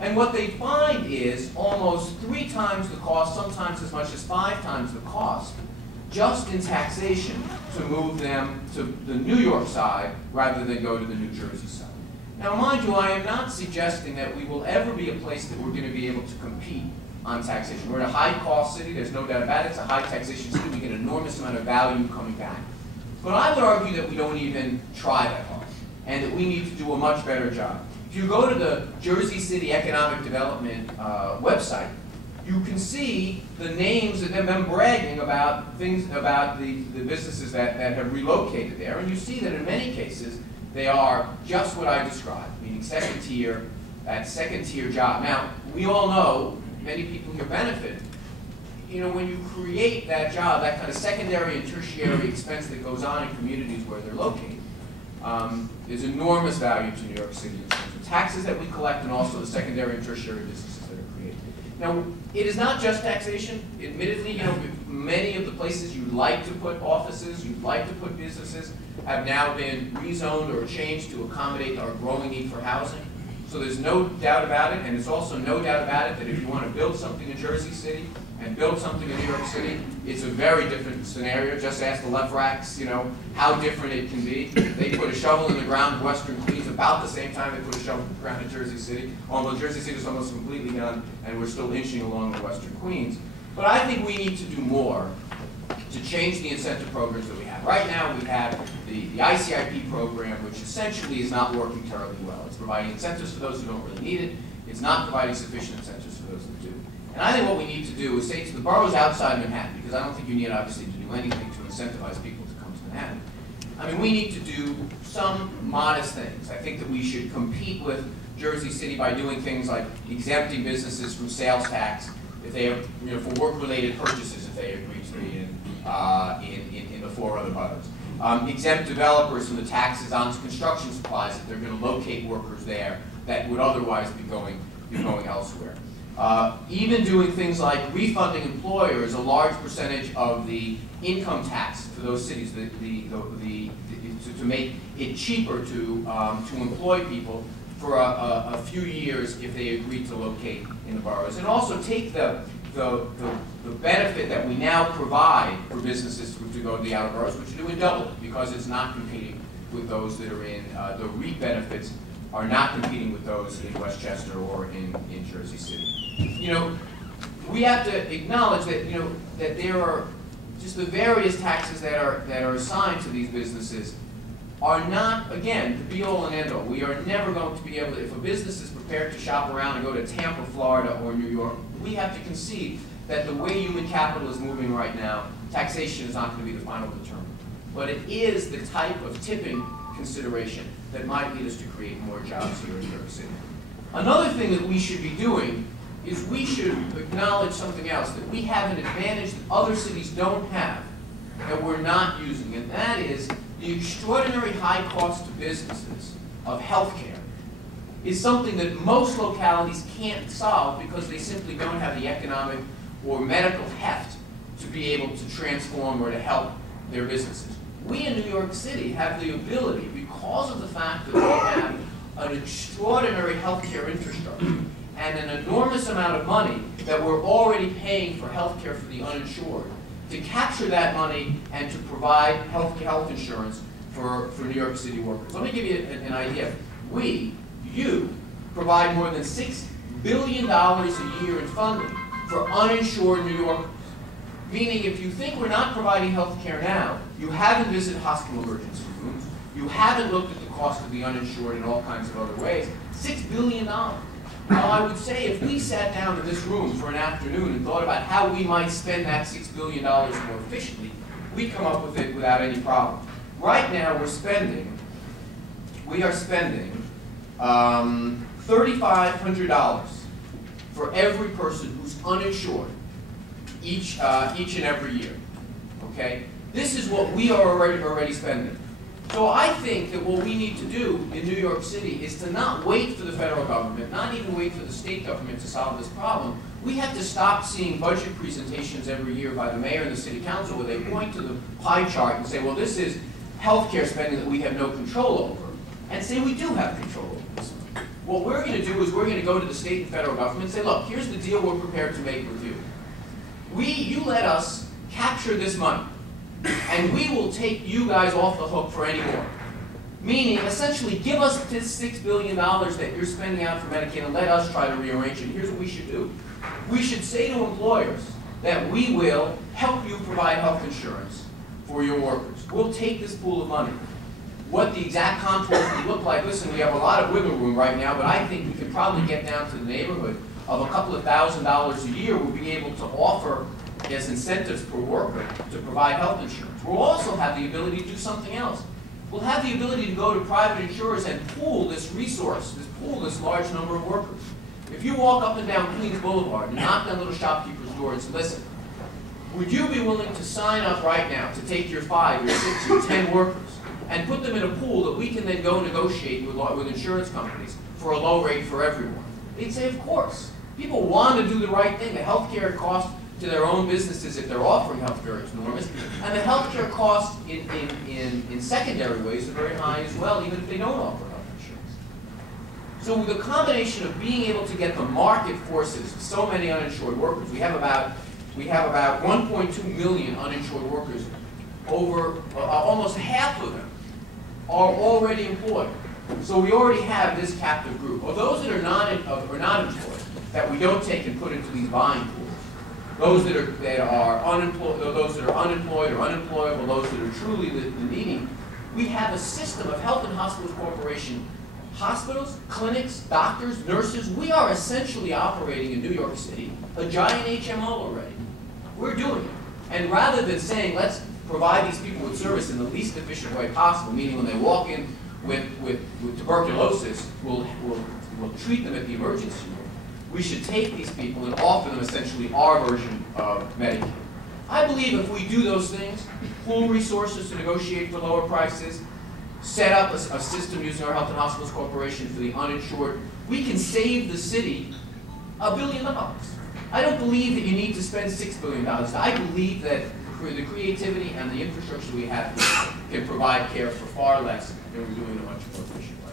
And what they find is almost 3 times the cost, sometimes as much as 5 times the cost, just in taxation to move them to the New York side rather than go to the New Jersey side. Now, mind you, I am not suggesting that we will ever be a place that we're going to be able to compete on taxation. We're in a high-cost city, there's no doubt about it. It's a high-taxation city. We get an enormous amount of value coming back. But I would argue that we don't even try that hard, and that we need to do a much better job. If you go to the Jersey City Economic Development website, you can see the names of them bragging about things, about the businesses that have relocated there, and you see that in many cases they are just what I described, meaning that second-tier job. Now, we all know, many people here benefit, you know, when you create that job, that kind of secondary and tertiary expense that goes on in communities where they're located, there's enormous value to New York City in terms of taxes that we collect and also the secondary and tertiary businesses that are created. Now, it is not just taxation. Admittedly, you know, many of the places you'd like to put offices, you'd like to put businesses, have now been rezoned or changed to accommodate our growing need for housing. So there's no doubt about it, and there's also no doubt about it that if you want to build something in Jersey City and build something in New York City, it's a very different scenario. Just ask the left racks, you know, how different it can be. They put a shovel in the ground in Western Queens about the same time they put a shovel in the ground in Jersey City, although Jersey City is almost completely done, and we're still inching along the Western Queens. But I think we need to do more to change the incentive programs that we have. Right now we have the ICIP program, which essentially is not working terribly well. It's providing incentives for those who don't really need it. It's not providing sufficient incentives for those that do. And I think what we need to do is say to the boroughs outside Manhattan, because I don't think you need obviously to do anything to incentivize people to come to Manhattan. I mean, we need to do some modest things. I think that we should compete with Jersey City by doing things like exempting businesses from sales tax if they have, you know, for work-related purchases if they agree to be in the 4 other boroughs. Exempt developers from the taxes on construction supplies if they're going to locate workers there that would otherwise be going elsewhere. Even doing things like refunding employers a large percentage of the income tax for those cities, to make it cheaper to employ people for a few years if they agree to locate in the boroughs, and also take the benefit that we now provide for businesses to go to the outer boroughs, which are doing double it because it's not competing with those that are in the REIT benefits are not competing with those in Westchester or in Jersey City. You know, we have to acknowledge that, you know, that there are just the various taxes that are assigned to these businesses are not, again, the be-all and end-all. We are never going to be able to, if a business is prepared to shop around and go to Tampa, Florida, or New York, we have to concede that the way human capital is moving right now, taxation is not going to be the final determinant. But it is the type of tipping consideration that might lead us to create more jobs here in New York City. Another thing that we should be doing is we should acknowledge something else, that we have an advantage that other cities don't have, that we're not using, and that is the extraordinary high cost to businesses of healthcare is something that most localities can't solve because they simply don't have the economic or medical heft to be able to transform or to help their businesses. We in New York City have the ability, because of the fact that we have an extraordinary healthcare infrastructure and an enormous amount of money that we're already paying for healthcare for the uninsured, to capture that money and to provide health insurance for New York City workers. Let me give you an idea. You provide more than $6 billion a year in funding for uninsured New Yorkers. Meaning, if you think we're not providing health care now, you haven't visited hospital emergency rooms, you haven't looked at the cost of the uninsured in all kinds of other ways. $6 billion. Now, I would say if we sat down in this room for an afternoon and thought about how we might spend that $6 billion more efficiently, we'd come up with it without any problem. Right now, we are spending $3,500 for every person who's uninsured each and every year. Okay? This is what we are already spending. So I think that what we need to do in New York City is to not wait for the federal government, not even wait for the state government to solve this problem. We have to stop seeing budget presentations every year by the mayor and the city council where they point to the pie chart and say, well, this is healthcare spending that we have no control over, and say we do have control over this. What we're going to do is we're going to go to the state and federal government and say, look, here's the deal we're prepared to make with you. You let us capture this money, and we will take you guys off the hook for any more. Meaning, essentially, give us this $6 billion that you're spending out for Medicaid and let us try to rearrange it. Here's what we should do. We should say to employers that we will help you provide health insurance for your workers. We'll take this pool of money. What the exact contours will look like, listen, we have a lot of wiggle room right now, but I think we can probably get down to the neighborhood of a couple of $1,000s a year we'll be able to offer as incentives per worker to provide health insurance. We'll also have the ability to do something else. We'll have the ability to go to private insurers and pool this resource, pool this large number of workers. If you walk up and down Queens Boulevard and knock on little shopkeepers' doors and say, listen, would you be willing to sign up right now to take your 5, your 6, your 10 workers and put them in a pool that we can then go negotiate with insurance companies for a low rate for everyone? They'd say, of course. People want to do the right thing. The health care cost to their own businesses if they're offering health care is enormous. And the health care costs in secondary ways are very high as well, even if they don't offer health insurance. So with the combination of being able to get the market forces, so many uninsured workers, we have about 1.2 million uninsured workers. Over almost half of them are already employed. So we already have this captive group. Of those that are not employed, that we don't take and put into these buying pools, those that are unemployed, those that are unemployed or unemployable, those that are truly the needy, we have a system of Health and Hospitals Corporation, hospitals, clinics, doctors, nurses. We are essentially operating in New York City a giant HMO already. We're doing it. And rather than saying, let's provide these people with service in the least efficient way possible, meaning when they walk in with tuberculosis, we'll treat them at the emergency room. We should take these people and offer them essentially our version of Medicaid. I believe if we do those things, pool resources to negotiate for lower prices, set up a system using our Health and Hospitals Corporation for the uninsured, we can save the city $1 billion. I don't believe that you need to spend $6 billion. I believe that the creativity and the infrastructure we have can provide care for far less than we're doing in a much more efficient way.